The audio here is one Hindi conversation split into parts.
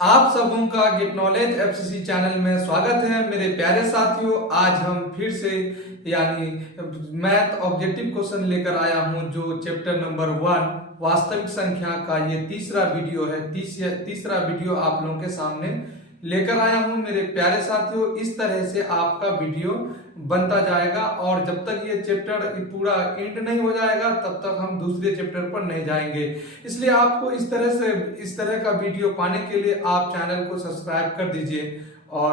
आप सबों का गेट नॉलेज एफसीसी चैनल में स्वागत है मेरे प्यारे साथियों। आज हम फिर से यानी मैथ ऑब्जेक्टिव क्वेश्चन लेकर आया हूं जो चैप्टर नंबर 1 वास्तविक संख्या का ये तीसरा वीडियो है। तीसरा वीडियो आप लोगों के सामने लेकर आया हूं मेरे प्यारे साथियों। इस तरह से आपका वीडियो बनता जाएगा और जब तक ये चैप्टर पूरा एंड नहीं हो जाएगा तब तक हम दूसरे चैप्टर पर नहीं जाएंगे। इसलिए आपको इस तरह का वीडियो पाने के लिए आप चैनल को सब्सक्राइब कर दीजिए। और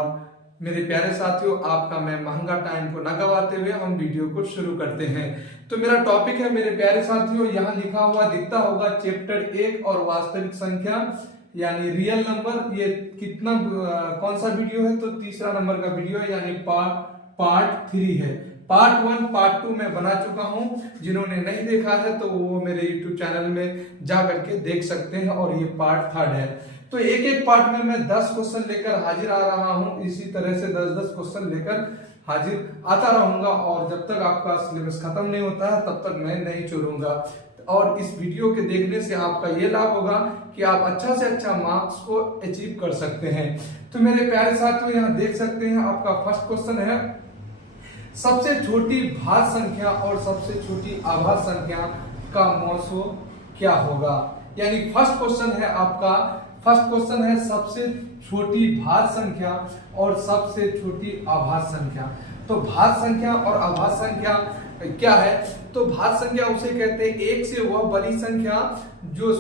मेरे प्यारे साथियों, आपका मैं महंगा टाइम को न गवाते हुए हम वीडियो को शुरू करते हैं। तो मेरा टॉपिक है मेरे प्यारे साथियों, यहाँ लिखा हुआ दिखता होगा चैप्टर 1 और वास्तविक संख्या यानी रियल नंबर। ये कितना कौन सा वीडियो है? तो तीसरा नंबर का वीडियो है यानी पार्ट 3 है। पार्ट 1 पार्ट 2 मैं बना चुका हूं। जिन्होंने नहीं देखा है तो वो मेरे यूट्यूब चैनल में जा करके देख सकते हैं और ये पार्ट 3 है। तो एक एक पार्ट में मैं 10 क्वेश्चन लेकर हाजिर आ रहा हूं। इसी तरह से 10-10 क्वेश्चन लेकर हाजिर आता रहूंगा और जब तक आपका सिलेबस खत्म नहीं होता है तब तक मैं नहीं छोड़ूंगा। और इस वीडियो के देखने से आपका ये लाभ होगा कि आप अच्छा से अच्छा मार्क्स को अचीव कर सकते हैं। तो मेरे प्यारे साथियों, यहाँ देख सकते हैं आपका फर्स्ट क्वेश्चन है, सबसे छोटी भाज्य संख्या और सबसे छोटी अभाज्य संख्या का मौसो क्या होगा। यानी फर्स्ट क्वेश्चन है सबसे छोटी भाज्य संख्या और सबसे छोटी अभाज्य संख्या। तो भाज्य संख्या और अभाज्य संख्या क्या है? तो भाज्य संख्या उसे कहते हैं एक से वह बड़ी संख्या जो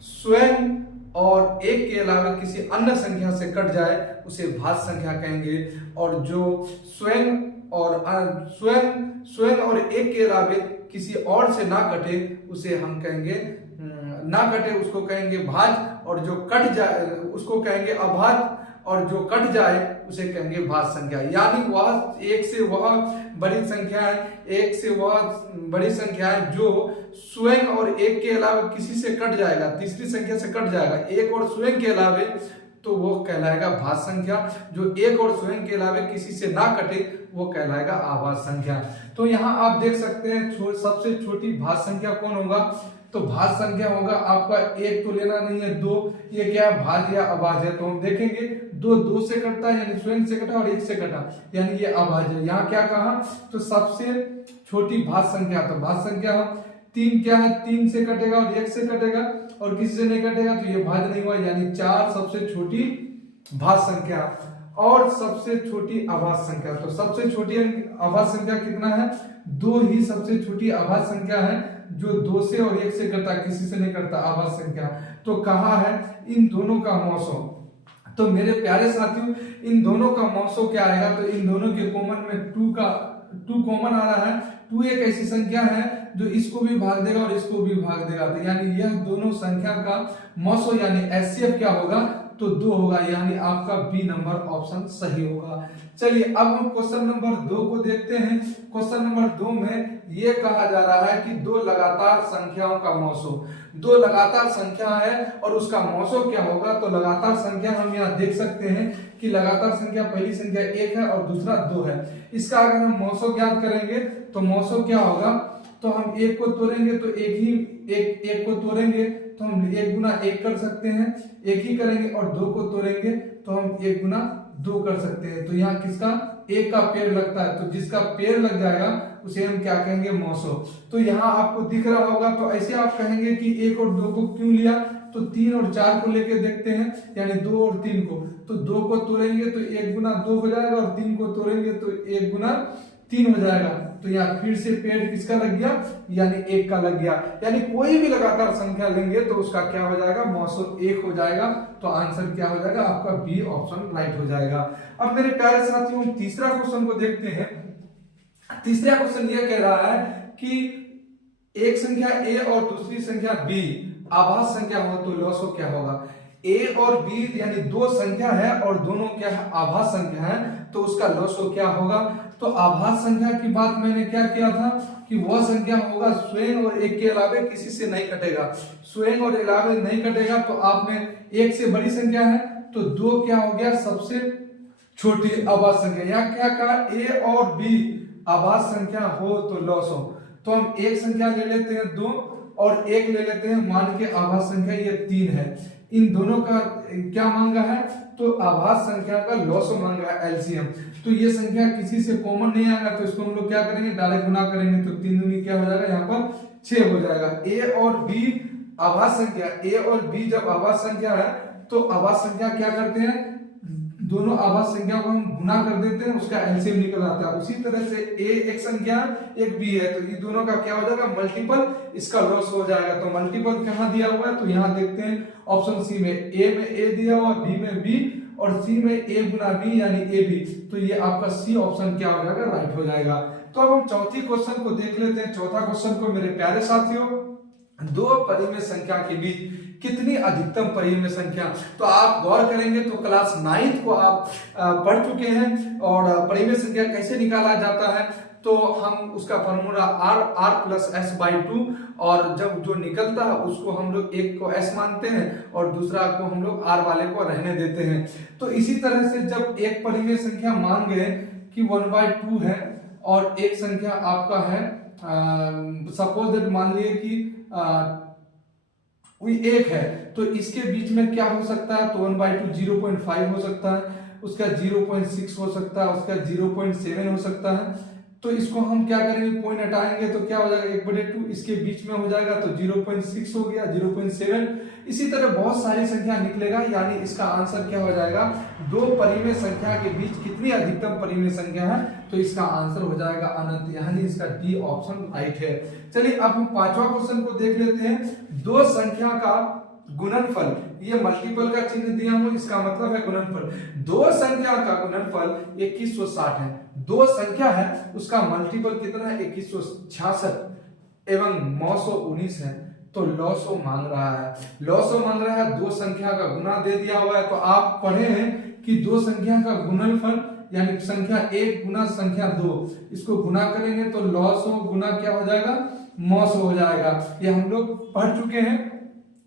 स्वयं और एक के अलावा किसी अन्य संख्या से कट जाए उसे भाज्य संख्या कहेंगे। और जो स्वयं और एक के अलावा किसी और से ना कटे उसे हम कहेंगे ना कटे उसको कहेंगे भाज्य, और जो कट जाए उसको कहेंगे अभाज्य, और जो कट जाए उसे कहेंगे भाज्य संख्या। यानी वह एक से वह बड़ी संख्या है जो स्वयं और एक के अलावा किसी से कट जाएगा, तीसरी संख्या से कट जाएगा, एक और स्वयं के अलावा, तो वो कहलाएगा भाज्य संख्या। जो एक और स्वयं के अलावा किसी से ना कटे वो कहलाएगा अभाज्य संख्या। तो यहाँ आप देख सकते हैं सबसे छोटी भाज्य संख्या कौन होगा? तो भाज्य संख्या होगा आपका, एक तो लेना नहीं है, 2। ये क्या है? भाज्य या अभाज्य है। तो हम देखेंगे 2 से कटता है यानी स्वयं से कटा, और 1 से कटा यानी ये अभाज्य। यहाँ क्या कहा? तो सबसे छोटी भाज्य संख्या, तो भाज्य संख्या हम 3 क्या है? 3 से कटेगा और 1 से कटेगा और किसी से नहीं कटेगा तो ये भाज्य नहीं हुआ, यानी 4 सबसे छोटी भाज्य संख्या और सबसे छोटी अभाज्य संख्या। तो सबसे छोटी अभाज्य संख्या कितना है? 2 ही सबसे छोटी अभाज्य संख्या है जो 2 से और 1 से कटता, किसी से नहीं कटता, अभाज्य संख्या। तो कहा है इन दोनों का मौसो। तो मेरे प्यारे साथियों, इन दोनों का मौसो क्या आएगा? तो इन दोनों के कॉमन में 2 कॉमन आ रहा है। 2 एक ऐसी संख्या है जो इसको भी भाग देगा और इसको भी भाग देगा। तो यानी यह दोनों संख्या का मौसो यानी एचसीएफ क्या होगा? तो 2 होगा, यानी आपका बी नंबर ऑप्शन सही होगा। चलिए अब हम क्वेश्चन नंबर 2 को देखते हैं। क्वेश्चन नंबर 2 में ये कहा जा रहा है कि 2 लगातार संख्याओं का मौसो। 2 लगातार संख्या है और उसका मौसो क्या होगा? तो लगातार संख्या हम यहाँ देख सकते हैं कि लगातार संख्या पहली संख्या 1 है और दूसरा 2 है। इसका अगर हम मौसो ज्ञात करेंगे तो मौसो क्या होगा? तो हम 1 को तोड़ेंगे तो एक को तोड़ेंगे तो हम 1 गुना 1 कर सकते हैं, 1 ही करेंगे, और 2 को तोड़ेंगे तो हम 1 गुना 2 कर सकते हैं। तो यहाँ किसका? 1 का पेड़ लगता है, तो जिसका पेड़ लग जाएगा उसे हम क्या कहेंगे? मौसो। तो यहाँ आपको दिख रहा होगा। तो ऐसे आप कहेंगे कि 1 और 2 को क्यों लिया? तो 3 और 4 को लेके देखते हैं, यानी 2 और 3 को। तो 2 को तोड़ेंगे तो 1 गुना 2 हो जाएगा और 3 को तोड़ेंगे तो 1 गुना 3 हो जाएगा। तो यहाँ फिर से पेड़ किसका लग गया? यानी 1 का लग गया। यानी कोई भी लगातार संख्या लेंगे तो उसका क्या हो जाएगा? मौसो 1 हो जाएगा। तो आंसर क्या हो जाएगा? आपका बी ऑप्शन राइट हो जाएगा। अब मेरे प्यारे साथियों, तीसरा क्वेश्चन को देखते हैं। तीसरा क्वेश्चन यह कह रहा है कि एक संख्या ए और दूसरी संख्या बी आभाज्य संख्या हो तो लॉसो क्या होगा? ए और बी यानी 2 संख्या है और दोनों क्या है? आभाज्य संख्या है, तो उसका लॉसो क्या होगा? तो आभाज्य संख्या की बात मैंने क्या किया था कि वह संख्या होगा स्वयं और एक के अलावा किसी से नहीं कटेगा। स्वयं और अलावा नहीं कटेगा तो आप में 1 से बड़ी संख्या है तो 2 क्या हो गया? सबसे छोटी अभाज्य संख्या। यहाँ क्या कहा? ए और बी अभाज्य संख्या हो तो लॉस हो। तो हम एक संख्या ले लेते हैं 2 और 1 ले लेते हैं, मान के आभाज्य संख्या ये 3 है। इन दोनों का क्या मांगा है, तो अभाज्य संख्या का लॉसो मांगा है एलसीएम। तो ये संख्या किसी से कॉमन नहीं आएगा, तो इसको हम लोग क्या करेंगे, डायरेक्ट गुना करेंगे, तो 3 दूनी क्या हो जाएगा, यहाँ पर 6 हो जाएगा। ए और बी अभाज्य संख्या, ए और बी जब अभाज्य संख्या है तो अभाज्य संख्या क्या करते हैं, दोनों अभाज्य संख्या को हम गुना कर देते हैं, उसका एलसीएम निकल आता है। उसी तरह से ए एक संख्या एक बी है, तो ये दोनों का क्या हो जाएगा, मल्टीपल, इसका लॉस हो जाएगा। तो मल्टीपल कहाँ दिया हुआ है, तो यहाँ देखते हैं ऑप्शन सी में, ए में ए दिया हुआ, बी में बी और सी में ए गुना बी यानी ए बी। तो ये आपका सी ऑप्शन क्या हो जाएगा, राइट हो जाएगा। तो अब हम चौथी क्वेश्चन को देख लेते हैं। चौथा क्वेश्चन को मेरे प्यारे साथियों, दो परिमेय संख्या के बीच कितनी अधिकतम परिमेय संख्या। तो आप गौर करेंगे तो क्लास 9th को आप पढ़ चुके हैं, और परिमेय संख्या कैसे निकाला जाता है, तो हम उसका formula r plus s by 2, और जब जो निकलता है उसको हम लोग एक को s मानते हैं और दूसरा को हम लोग r वाले को रहने देते हैं। तो इसी तरह से जब एक परिमेय संख्या मान गए कि 1/2 है और एक संख्या आपका है, सपोज दैट मान लिए कि कोई एक है, तो इसके बीच में क्या हो सकता है, तो 1/2 0.5 हो सकता है, उसका 0.6 हो सकता है, उसका 0.7 हो सकता है। तो इसको हम क्या करेंगे, पॉइंट हटाएंगे तो क्या हो जाएगा, 1/2 इसके बीच में हो जाएगा, तो 0.6 हो गया, 0.7। इसी तरह बहुत सारी संख्या निकलेगा, यानी इसका आंसर क्या हो जाएगा, दो परिमेय संख्या के बीच कितनी अधिकतम परिमेय संख्या है, तो इसका आंसर हो जाएगा अनंत, यानी इसका डी ऑप्शन राइट है। चलिए अब हम पांचवा क्वेश्चन को देख लेते हैं। दो संख्या का गुणनफल, ये मल्टीपल का चिन्ह दिया हूं, इसका मतलब है गुणनफल। दो संख्या का गुणनफल 2160 है, दो संख्या है उसका मल्टीपल कितना है, 2166 एवं 919 है। तो लॉसो मांग रहा है, लॉसो मांग रहा है, दो संख्या का गुना दे दिया हुआ है। तो आप पढ़े हैं कि दो संख्या का गुणनफल यानी संख्या 1 गुना संख्या 2, इसको गुना करेंगे तो लॉसो गुना क्या हो जाएगा, मौसो हो जाएगा। ये हम लोग पढ़ चुके हैं।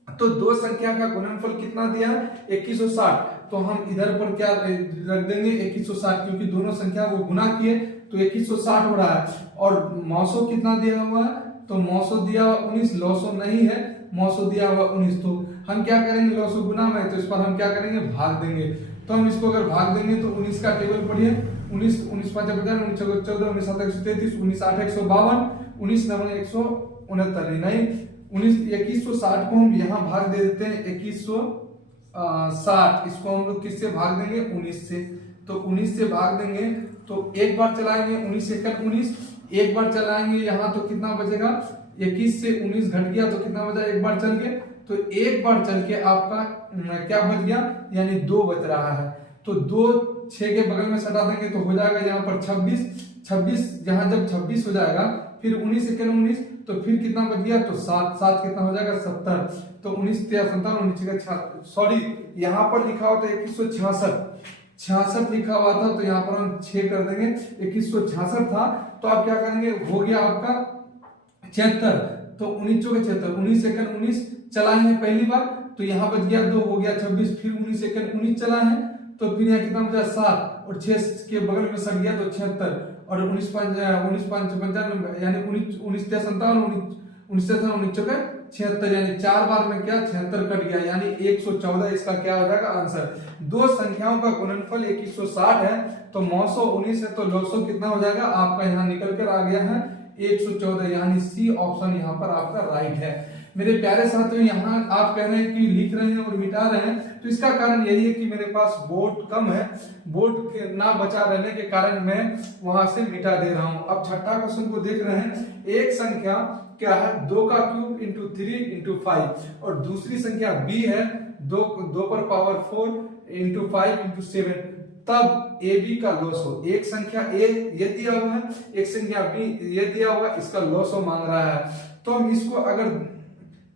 तो दो संख्या का गुणनफल कितना दिया, 2160, तो हम इधर पर क्या रख देंगे, 2160, क्योंकि दोनों संख्या को गुना किए तो 2160 हो रहा है। और मौसो कितना दिया हुआ है, तो मौसो दिया हुआ 19, लॉसो नहीं है, मौसो दिया हुआ 19। तो हम क्या करेंगे, लॉसो गुना में, तो इस पर हम क्या करेंगे, भाग देंगे। तो हम इसको अगर भाग देंगे तो 19 का टेबल पढ़िए, 19 19 5 50, 19 14 14, 19 7 133, 19 8 152, 19 9 169, नहीं 19 2160 को हम यहाँ भाग दे देते हैं, 2160 इसको हम लोग किससे भाग देंगे, 19 से। तो 19 से भाग देंगे तो एक बार चलाएंगे, 19 एकड़ 19, एक बार चलाएंगे यहाँ तो कितना बचेगा, 21 से 19 घट गया तो कितना बचा, एक बार चल के, तो एक बार चल के आपका क्या बच गया, यानी 2 बच रहा है। तो 2 6 के बगल में सटा देंगे तो हो जाएगा यहाँ पर 26, 26 यहाँ जब 26 हो जाएगा, फिर 19 एकड़ 19, तो फिर कितना बच गया, तो 7 7 कितना हो जाएगा, 70। तो 19 57, 19 सॉरी यहाँ पर लिखा हुआ था 2166 लिखा हुआ था, तो यहाँ पर हम 6 कर देंगे, 2166 था। तो आप क्या करेंगे, हो गया आपका 76, तो 19 चौके 76, 19 एकड़ 19 चलाए हैं पहली बार, तो यहाँ बच गया 2, हो गया 26, फिर 19 एकड़ 19 चलाए हैं, तो फिर यहाँ कितना बचा 7, और 6 के बगल में सट गया तो 76, और 19 5 95 यानी 19 57, 19 चौके 76, यानी 4 बार में क्या 76 कट गया, यानी 114 इसका क्या हो जाएगा आंसर। दो संख्याओं का गुणनफल 2160 है, तो 919 है, तो लॉसो कितना हो जाएगा आपका, यहाँ निकल कर आ गया है 114, यानी सी ऑप्शन यहाँ पर आपका राइट है। मेरे प्यारे साथियों, यहाँ आप कह रहे हैं कि लिख रहे हैं और मिटा रहे हैं, तो इसका कारण यही है कि मेरे पास बोर्ड कम है, बोर्ड ना बचा रहने के कारण मैं वहां से मिटा दे रहा हूं। अब छठा क्वेश्चन को देख रहे हैं। एक संख्या क्या है, 2 का क्यूब इंटू 3 इंटू 5, और दूसरी संख्या b है 2 पर पावर 4 इंटू 5 इंटू 7, तब ए बी का लॉस हो। एक संख्या ए ये दिया हुआ है, एक संख्या बी ये दिया हुआ है, इसका लॉस हो मांग रहा है। तो हम इसको अगर,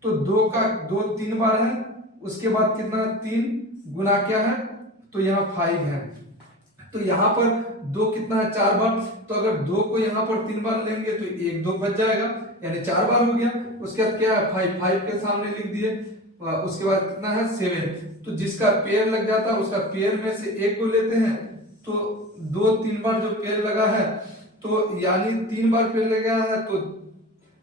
तो 2 का 2 3 बार है, उसके बाद कितना 3 गुना क्या है, तो यहाँ 5 है, तो यहाँ पर 2 कितना है 4 बार, तो अगर 2 को यहाँ पर 3 बार लेंगे तो 1 2 बच जाएगा, यानी 4 बार हो गया। उसके बाद क्या है 5 के सामने लिख दिए, उसके बाद कितना है 7, तो जिसका पेयर लग जाता है उसका पेयर में से एक को लेते हैं, तो 2 3 बार जो पेयर लगा है, तो यानी 3 बार पेयर लगा है, तो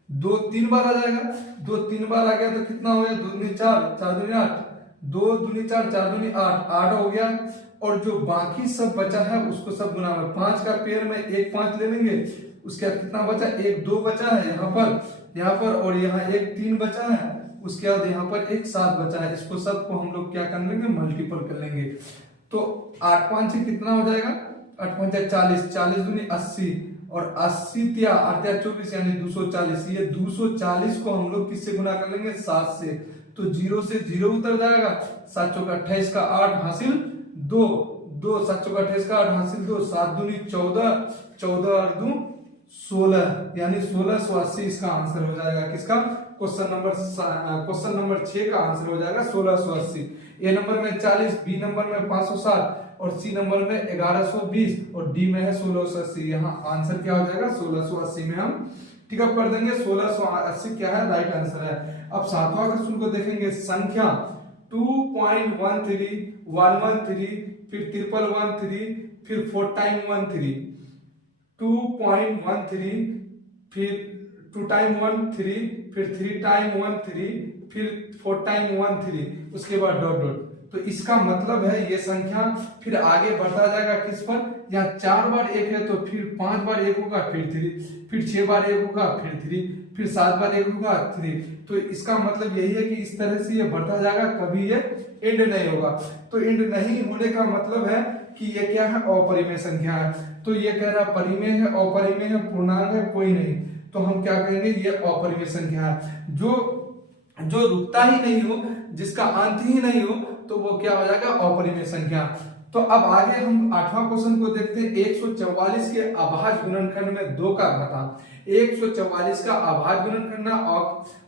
2 3 बार आ जाएगा, 2 3 बार आ गया तो कितना हो गया, 2 दूनी 4 4 दूनी 8, 2 दूनी 4, 4 दूनी 8, 8 हो गया। और जो बाकी सब बचा है उसको सब गुना में 5 का पेयर में 1 5 ले लेंगे। उसके बाद कितना बचा, 1 2 बचा है यहाँ पर और यहाँ 1 3 बचा है। उसके बाद यहाँ पर 1 7 बचा है। इसको सबको हम लोग क्या कर लेंगे, मल्टीपल कर लेंगे। तो 8 5 से कितना हो जाएगा, 8 5 40, 40 दूनी 80 और 80 तिया 8 24 यानी 240। ये 240 को हम लोग किससे गुना कर लेंगे, 7 से। तो 0 से 0 उतर जाएगा। 7 चौका 28 का 8 हासिल 2, 7 चौका 28 का 8 हासिल 2, 7 दूनी 14, 14 और 2 16 यानी 1680 इसका आंसर हो जाएगा। किसका, क्वेश्चन नंबर 6 का आंसर हो जाएगा 1680। ए नंबर में 40, बी नंबर में 560 और सी नंबर में 1120 और डी में है 1680। यहाँ आंसर क्या हो जाएगा, 1680 में हम टिक अप कर देंगे। 1680 क्या है, राइट आंसर है। अब 7वां क्वेश्चन को देखेंगे। संख्या 2.13 113 फिर 11113 फिर 4 टाइम 13, 2.13 फिर 2 टाइम 13 फिर 3 टाइम 13 फिर 4 टाइम 13 उसके बाद डॉट डॉट। तो इसका मतलब है ये संख्या फिर आगे बढ़ता जाएगा किस पर, यहाँ 4 बार 1 है तो फिर 5 बार 1 होगा फिर 3, फिर 6 बार 1 होगा फिर 3, फिर 7 बार 1 होगा 3। तो इसका मतलब यही है कि इस तरह से ये बढ़ता जाएगा, कभी ये एंड नहीं होगा। तो एंड नहीं होने का मतलब है कि ये क्या है, अपरिमेय संख्या है। तो ये कह रहा परिमेय है, अपरिमेय है, पूर्णांक है, कोई नहीं। तो हम क्या कहेंगे, ये अपरिमेय संख्या है। जो रुकता ही नहीं हो, जिसका अंत ही नहीं हो, तो वो क्या हो जाएगा, अपरिमेय संख्या। तो अब आगे हम 8वां क्वेश्चन को देखते हैं। 144 के अभाज्य गुणनखंड में 2 का घातांक। 144 का अभाज्य गुणन करना और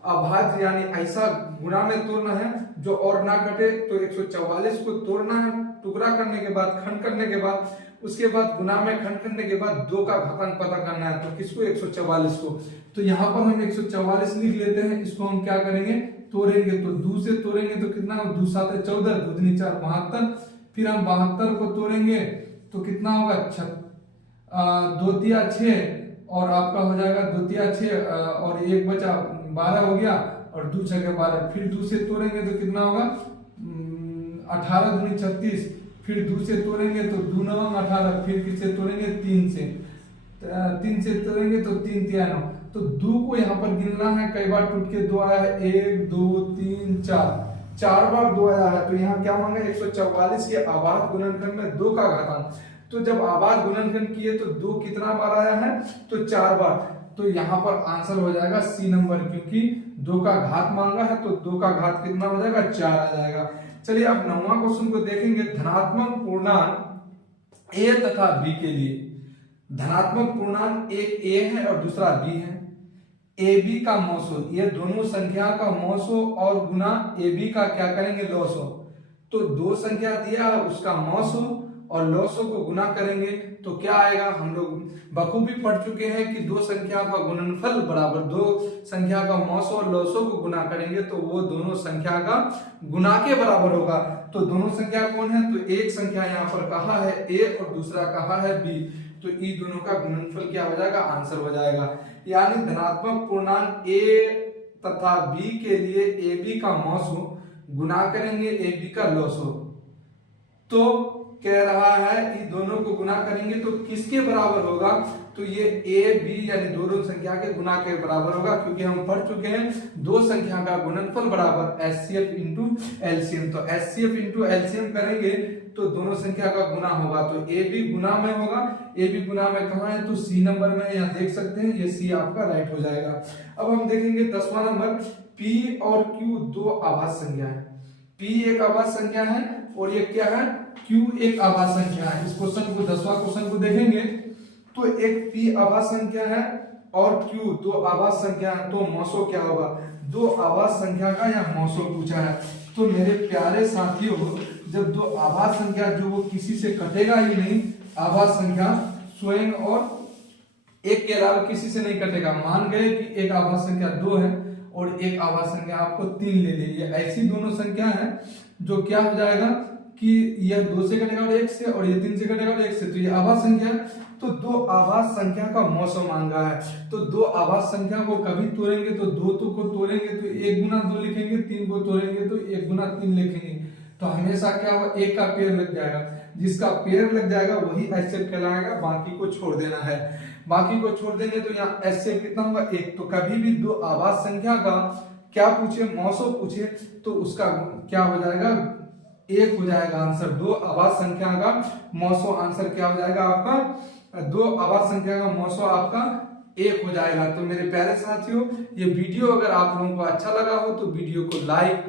अभाज्य यानी ऐसा गुणा में तोड़ना है जो और ना घटे। तो 144 को तोड़ना है, टुकड़ा करने के बाद, खंड करने के बाद, उसके बाद गुना में खंड करने के बाद 2 का घातांक पता करना है। तो किसको, 144 को। तो यहाँ पर हम 144 लिख लेते हैं। इसको हम क्या करेंगे, तोड़ेंगे। तो 2 से तोड़ेंगे तो कितना, 2 7 14, 2 दूनी 4 72। फिर हम 72 को तोड़ेंगे तो कितना होगा, 2 तिया 6 और आपका हो जाएगा 2 तिया 6 और 1 बचा 12 हो गया और 2 6 12। फिर 2 से तोड़ेंगे तो कितना होगा, 18 दूनी 36। फिर 2 से तोड़ेंगे तो 2 9 18। फिर किससे तोड़ेंगे, 3 से। 3 से तोड़ेंगे तो 3 तिया 9। तो 2 को यहाँ पर गिनना है, कई बार टूट के 2 आया है, 1 2 3 4 बार 2 आया है। तो यहाँ क्या मांगा, 144 के अभाज्य गुणनखंड में 2 का घातांक। तो जब अभाज्य गुणनखंड किए तो 2 कितना बार आया है, तो 4 बार। तो यहाँ पर आंसर हो जाएगा सी नंबर, क्योंकि 2 का घात मांगा है तो 2 का घात कितना हो जाएगा, 4 आ जाएगा। चलिए अब 9वां क्वेश्चन को देखेंगे। धनात्मक पूर्णांक ए तथा बी के लिए। धनात्मक पूर्णांक एक ए है और दूसरा बी है। ए बी का मौसो, ये दोनों संख्या का मौसो और गुना ए बी का क्या करेंगे, लौसो। तो 2 संख्या दिया है उसका मौसो और लौसो को गुना करेंगे तो क्या आएगा। हम लोग बखूबी पढ़ चुके हैं कि 2 संख्या का गुणनफल बराबर 2 संख्या का मौसो और लौसो को गुना करेंगे तो वो दोनों संख्या का गुना के बराबर होगा। तो दोनों संख्या कौन है, तो एक संख्या यहाँ पर कहा है ए और दूसरा कहा है बी। तो इन दोनों का गुणनफल क्या हो जाएगा, आंसर हो जाएगा। यानी धनात्मक पूर्णांक ए तथा बी के लिए ए बी का मौसो गुना करेंगे ए बी का लौसो। तो कह रहा है कि दोनों को गुना करेंगे तो किसके बराबर होगा, तो ये ए बी यानी दोनों संख्या के गुना के बराबर होगा, क्योंकि हम पढ़ चुके हैं 2 संख्या का गुणनफल बराबर एचसीएफ इंटू एलसीएम। तो एचसीएफ इंटू एलसीएम करेंगे तो दोनों संख्या का गुना होगा। तो ए बी गुना में होगा, ए बी गुना में कहाँ है, तो सी नंबर में यहाँ देख सकते हैं, ये सी आपका राइट हो जाएगा। अब हम देखेंगे 10वां नंबर। पी और क्यू 2 आभाज्य संख्या है। पी एक आभाज्य संख्या है और ये क्या है, क्यू एक आभाज्य संख्या है। इस क्वेश्चन को 10वां क्वेश्चन को देखेंगे तो एक पी आभाज्य संख्या है और क्यू 2 आभाज्य संख्या है। तो मौसो क्या होगा, 2 आभाज्य संख्या का यहाँ मौसो पूछा है। तो मेरे प्यारे साथियों, जब 2 आभाज्य संख्या जो वो किसी से कटेगा ही नहीं, आभाज्य संख्या स्वयं और एक के अलावा किसी से नहीं कटेगा। मान गए कि एक आभाज्य संख्या 2 है और एक आभाज्य संख्या आपको 3 ले ली, ये ऐसी दोनों संख्या है जो क्या हो जाएगा कि यह 2 से कटेगा और 1 से, और ये 3 से कटेगा और 1 से। तो ये आभाज्य संख्या, तो 2 आभाज्य संख्या का मौसो मांगा है। तो 2 आभाज्य संख्या को कभी तोड़ेंगे तो 2 को तोड़ेंगे तो 1 गुना 2 लिखेंगे, 3 को तोड़ेंगे तो 1 गुना 3 लिखेंगे। तो हमेशा क्या होगा, एक का पेड़ लग जाएगा, जिसका पेड़ लग जाएगा वही एचसीएफ कहलाएगा, बाकी को छोड़ देना है। बाकी को छोड़ देंगे तो यहाँ एचसीएफ कितना होगा, एक। तो कभी भी दो आवाज संख्या का क्या पूछे, मौसो पूछे, तो उसका क्या हो जाएगा, एक हो जाएगा आंसर। दो आवाज संख्या का मौसो आंसर क्या हो जाएगा आपका, दो आवाज संख्या का मौसो आपका एक हो जाएगा। तो मेरे प्यारे साथियों, ये वीडियो अगर आप लोगों को अच्छा लगा हो तो वीडियो को लाइक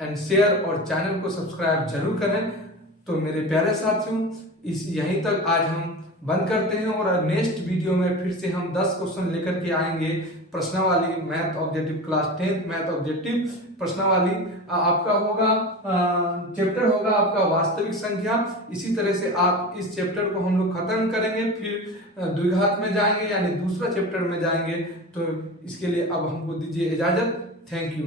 एंड शेयर और चैनल को सब्सक्राइब जरूर करें। तो मेरे प्यारे साथियों, इस यहीं तक आज हम बंद करते हैं, और नेक्स्ट वीडियो में फिर से हम 10 क्वेश्चन लेकर के आएंगे प्रश्नावली math objective class 10th math objective प्रश्नावली। आपका होगा चैप्टर होगा आपका वास्तविक संख्या। इसी तरह से आप इस चैप्टर को हम लोग खत्म करेंगे, फिर द्विघात में जाएंगे यानी दूसरा चैप्टर में जाएंगे। तो इसके लिए अब हमको दीजिए इजाजत। Thank you.